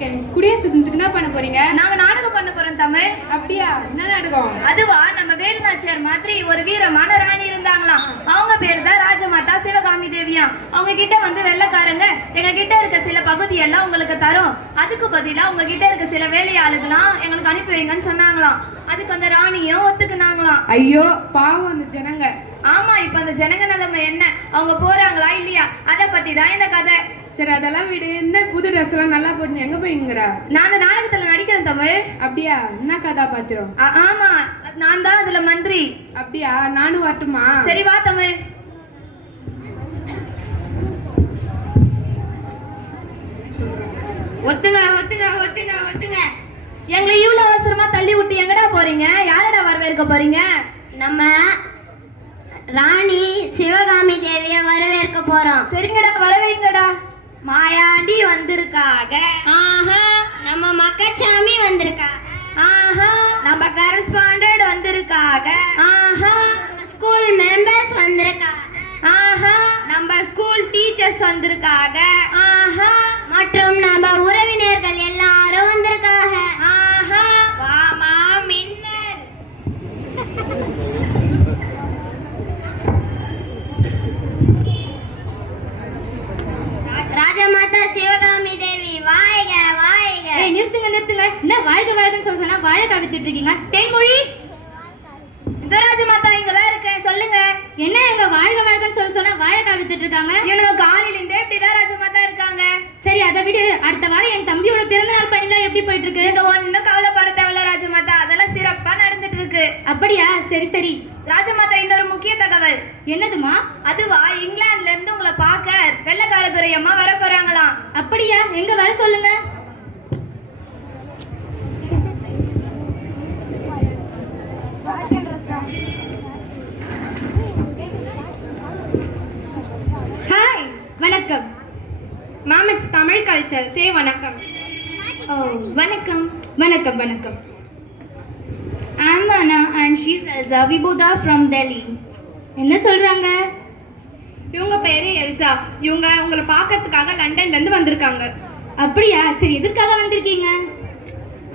குடியரசு தினத்துக்கு என்ன பண்ண போறீங்க? நாங்க நாடகம் பண்ண போறோம் தமிழ். அப்படியா? என்ன நாடகம்? அதுவா? நம்ம வேலுநாச்சியார் மாதிரி ஒரு வீரமான ராணி இருந்தாங்களாம். அவங்க பேர் தான் ராஜமாதா சிவகாமி தேவியாம் அவங்க கிட்ட வந்து வெள்ளைக்காரங்க எங்க கிட்ட இருக்க சில பகுதி எல்லாம் உங்களுக்கு தரும். அதுக்கு பதிலா உங்க கிட்ட இருக்க சில வேலையாளுகளாம் எங்களுக்கு அனுப்பி வைங்கன்னு சொன்னாங்களாம். அதுக்கு அந்த ராணியும் ஒத்துக்குனாங்களாம். ஐயோ பாவம் அந்த ஜனங்க. ஆமா இப்ப அந்த ஜனங்க நிலைமை என்ன? அவங்க போறாங்களா இல்லையா? அத பத்தி தான் இந்த கதை. சரி அதெல்லாம் விடு. என்ன புது ட்ரெஸ் எல்லாம் நல்லா போட்டு எங்க போய்ங்கிற? நான் நாடகத்துல நடிக்கிறேன் தமிழ். அப்படியா? என்ன கதாபாத்திரம்? ஆமா. நான் தான் அதுல மந்திரி. அப்படியா? நானும் வரட்டுமா? சரி வா தமிழ். ஒத்துங்க ஒத்துங்க ஒத்துங்க ஒத்துங்க. எங்களை இவ்வளவு அவசரமா தள்ளி விட்டு எங்கடா போறீங்க? யாரடா வரவேற்க போறீங்க? நம்ம ராணி சிவகாமி தேவிய வரவேற்க போறோம். சரிங்கடா வரவைங்கடா மாயாண்டி வந்திருக்காக. ஆஹா நம்ம மக்கச்சாமி வந்திருக்கா ஆஹா நம்ம கரஸ்பாண்டட் வந்திருக்காக. ஆஹா ஸ்கூல் மெம்பர்ஸ் வந்திருக்கா ஆஹா நம்ம ஸ்கூல் டீச்சர்ஸ் வந்திருக்காக. ஆஹா மற்றும் நம்ம உறவினர்கள் எல்லாரும் வந்திருக்காங்க ஆஹா வாமா மின்னல் ராஜமாதா சிவகாமி தேவி வாய்க வாய்க. ஏய் நிறுத்துங்க நிறுத்துங்க. என்ன வாழ்க வாழ்கன்னு சொல்ல சொன்னா வாழை கவித்துட்டு இருக்கீங்க தேன்மொழி? துராஜ மாதா இங்கதான் இருக்கேன். சொல்லுங்க. என்ன எங்க வாழ்க வாழ்கன்னு சொல்ல சொன்னா வாழை கவித்துட்டு இருக்காங்க இவனுங்க காலையில இருந்தே இப்படிதான் ராஜமாதா இருக்காங்க. சரி அதை விடு. அடுத்த வாரம் என் தம்பியோட பிறந்த நாள் பணிலாம் எப்படி போயிட்டு இருக்கு நீங்க ஒண்ணும் கவலைப்பட தேவையில்ல ராஜமாதா. அதெல்லாம் சிறப்பா நடந்துட்டு இருக்கு அப்படியா? சரி சரி. ராஜமாதா இன்னொரு முக்கிய தகவல். என்னதுமா அதுவா இங்கிலாந்துல இருந்து உங்களை பார்க்க வெள்ளக்கார துரை அம்மா வர அப்படியா? எங்க வர சொல்லுங்க. ஹாய் வணக்கம். Ma'am it's Tamil culture say வணக்கம். ஓ வணக்கம். வணக்கம் வணக்கம். And she's Elsa. We both are from Delhi. என்ன சொல்றாங்க? இவங்க பேரு எல்சா. இவங்க உங்களை பார்க்கறதுக்காக லண்டன்ல இருந்து வந்திருக்காங்க. அப்படியா? சரி எதுக்காக வந்திருக்கீங்க?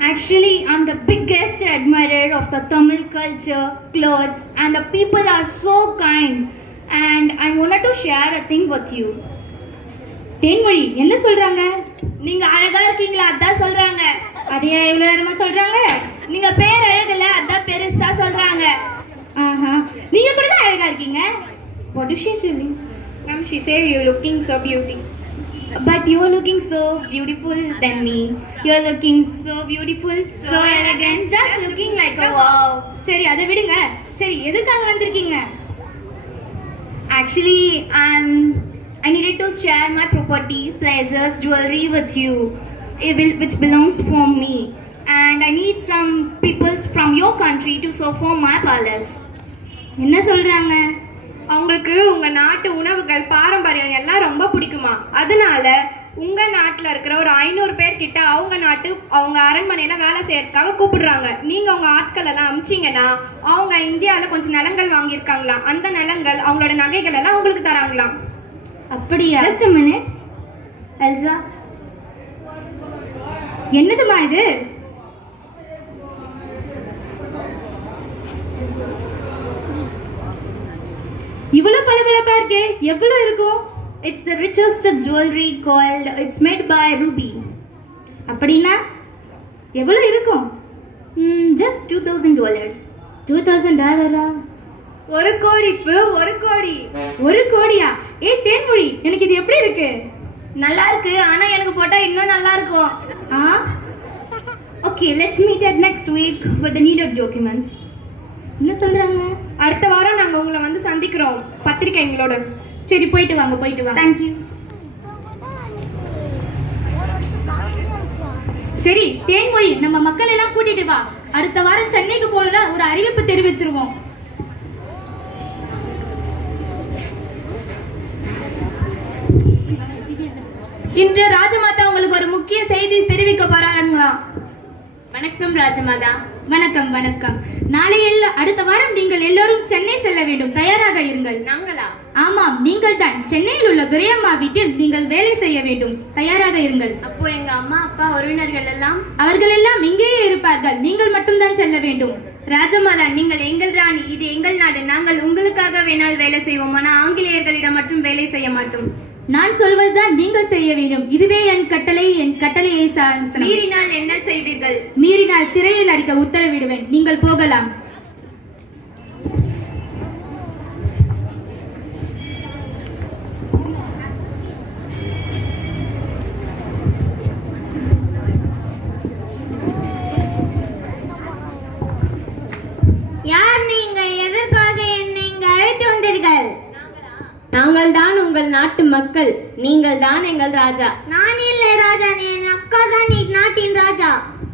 Actually, I'm the biggest admirer of the Tamil culture, clothes, and the people are so kind. And I wanted to share a thing with you. Thenmozhi என்ன சொல்றாங்க? நீங்க அழகா இருக்கீங்களா? அதான் சொல்றாங்க. அதையா இவ்வளவு நேரமா சொல்றாங்க? What is she saying? Ma'am she say you looking so beauty But you're looking so beautiful than me. You're looking so beautiful, so elegant, just looking like a wow. சரி அதை விடுங்க சரி எதுக்காக வந்திருக்கீங்க Actually, I'm. I needed to share my property, pleasures, jewelry with you, it will, which belongs for me. And I need some peoples from your country to serve for my palace. என்ன சொல்றாங்க அவங்களுக்கு உங்க நாட்டு உணவுகள் பாரம்பரியம் எல்லாம் ரொம்ப பிடிக்குமா? அதனால உங்க நாட்டுல இருக்கிற ஒரு ஐநூறு பேர் கிட்ட அவங்க நாட்டு அவங்க அரண்மனையில வேலை செய்யறதுக்காக கூப்பிடுறாங்க. நீங்க உங்க ஆட்கள் எல்லாம் அமிச்சிங்கன்னா அவங்க இந்தியாவில் கொஞ்சம் நிலங்கள் வாங்கியிருக்காங்களாம் அந்த நிலங்கள் அவங்களோட நகைகள் எல்லாம் உங்களுக்கு தராங்களாம் அப்படியா? ஜஸ்ட் மினிட் அல்சா. என்னதுமா இது இவ்வளவு பளபளப்பா இருக்கே. எவ்வளவு இருக்கும்? It's the richest jewellery called, it's made by ruby அப்படின்னா எவ்வளவு இருக்கும்? Just two thousand dollars two thousand டாலரா? ஒரு கோடிப்பு ஒரு கோடி. ஒரு கோடியா? ஏ தேன்மொழி எனக்கு இது எப்படி இருக்கு? நல்லா இருக்கு ஆனா எனக்கு போட்டா இன்னும் நல்லா இருக்கும். ஆ? Okay let's meet at next week with the needed documents. என்ன சொல்றாங்க? அடுத்த வாரம் நாங்க உங்களை வந்து சந்திக்கிறோம். பத்திரிக்கை எங்களோட சரி போயிட்டு வாங்க போயிட்டு வாங்க. You. சரி தேன்மொழி நம்ம மக்கள் எல்லாம் கூட்டிட்டு வா. அடுத்த வாரம் சென்னைக்கு போகல ஒரு அறிவிப்பு தெரிவிச்சிருவோம். இன்று ராஜமாதா உங்களுக்கு ஒரு முக்கிய செய்தி தெரிவிக்க போறாங்களாம் வணக்கம் ராஜமாதா. வணக்கம் வணக்கம். நாளை அடுத்த வாரம் நீங்கள் எல்லோரும் சென்னை செல்ல வேண்டும். தயாராக இருங்கள். நாங்களா? ஆமாம் நீங்கள் தான் சென்னையில் உள்ள துரையம்மா வீட்டில் நீங்கள் வேலை செய்ய வேண்டும். தயாராக இருங்கள். அப்போ எங்க அம்மா அப்பா உறவினர்கள் எல்லாம்? அவர்கள் எல்லாம் இங்கேயே இருப்பார்கள். நீங்கள் மட்டும்தான் செல்ல வேண்டும். ராஜமாதா நீங்கள் எங்கள் ராணி. இது எங்கள் நாடு. நாங்கள் உங்களுக்காக வேணால் வேலை செய்வோம். ஆனால் ஆங்கிலேயர்களிடம் மட்டும் வேலை செய்ய மாட்டோம். நான் சொல்வதுதான் நீங்கள் செய்ய வேண்டும். இதுவே என் கட்டளை என் கட்டளையை. மீறினால் என்ன செய்வீர்கள்? மீறினால் சிறையில் அடிக்க உத்தரவிடுவேன். நீங்கள் போகலாம். யார் நீங்க எதற்காக என்னை இங்கு அழைத்து வந்தீர்கள்? நாங்கள் தான் உங்கள் நாட்டு மக்கள். நீங்கள் தான் எங்கள் ராஜா. நான் இல்லை ராஜா நீ என் அக்கா தான் நீ நாட்டின் ராஜா.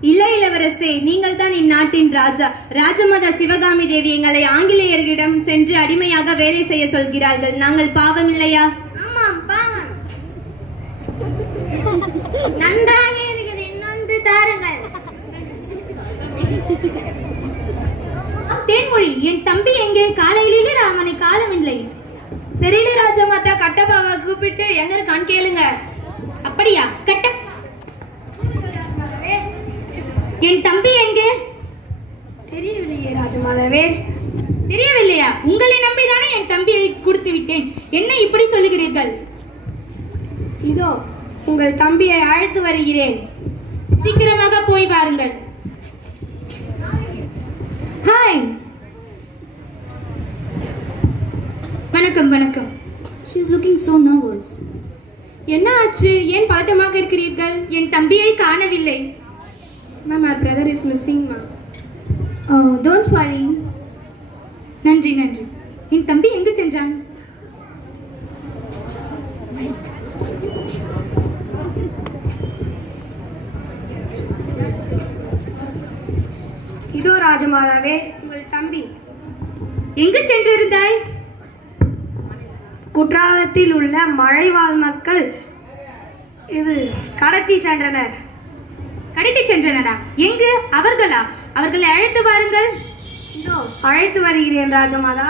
இல்லை இளவரசே நீங்கள் தான் இந்நாட்டின் ராஜா. ராஜமாதா சிவகாமி தேவி எங்களை ஆங்கிலேயர்களிடம் சென்று அடிமையாக வேலை செய்ய சொல்கிறார்கள். நாங்கள் பாவம் இல்லையா? ஆமாம் பாவம். நன்றாக இருக்குது. இன்னொன்று தாருங்கள். தேன்மொழி என் தம்பி எங்கே? காலையிலே அவனை காலமில்லை. தெரியல ராஜமாதா கட்டப்பாவை கூப்பிட்டு எங்க இருக்கான்னு கேளுங்க. அப்படியா? கட்ட என் தம்பி எங்கே? தெரியவில்லையே ராஜமாதாவே. தெரியவில்லையா? உங்களை நம்பிதானே என் தம்பியை கொடுத்து விட்டேன். என்ன இப்படி சொல்லுகிறீர்கள்? இதோ உங்கள் தம்பியை அழைத்து வருகிறேன். சீக்கிரமாக போய் வாருங்கள் ஹாய் வணக்கம் வணக்கம். She is looking so nervous என்ன ஆச்சு? ஏன் பதட்டமாக இருக்கிறீர்கள்? என் தம்பியை காணவில்லை. Ma'am our brother is missing ma'am oh don't worry நன்றி நன்றி. என் தம்பி எங்கு சென்றான்? இதோ ராஜமாதாவே உங்கள் தம்பி. எங்கு சென்றிருந்தாய்? குற்றாலத்தில் உள்ள மழைவாழ் மக்கள் இது கடத்தி சென்றனர். கடைக்கு சென்றனரா? எங்கு? அவர்களா? அவர்களை அழைத்து வாருங்கள். இதோ அழைத்து வருகிறேன் ராஜமாதா.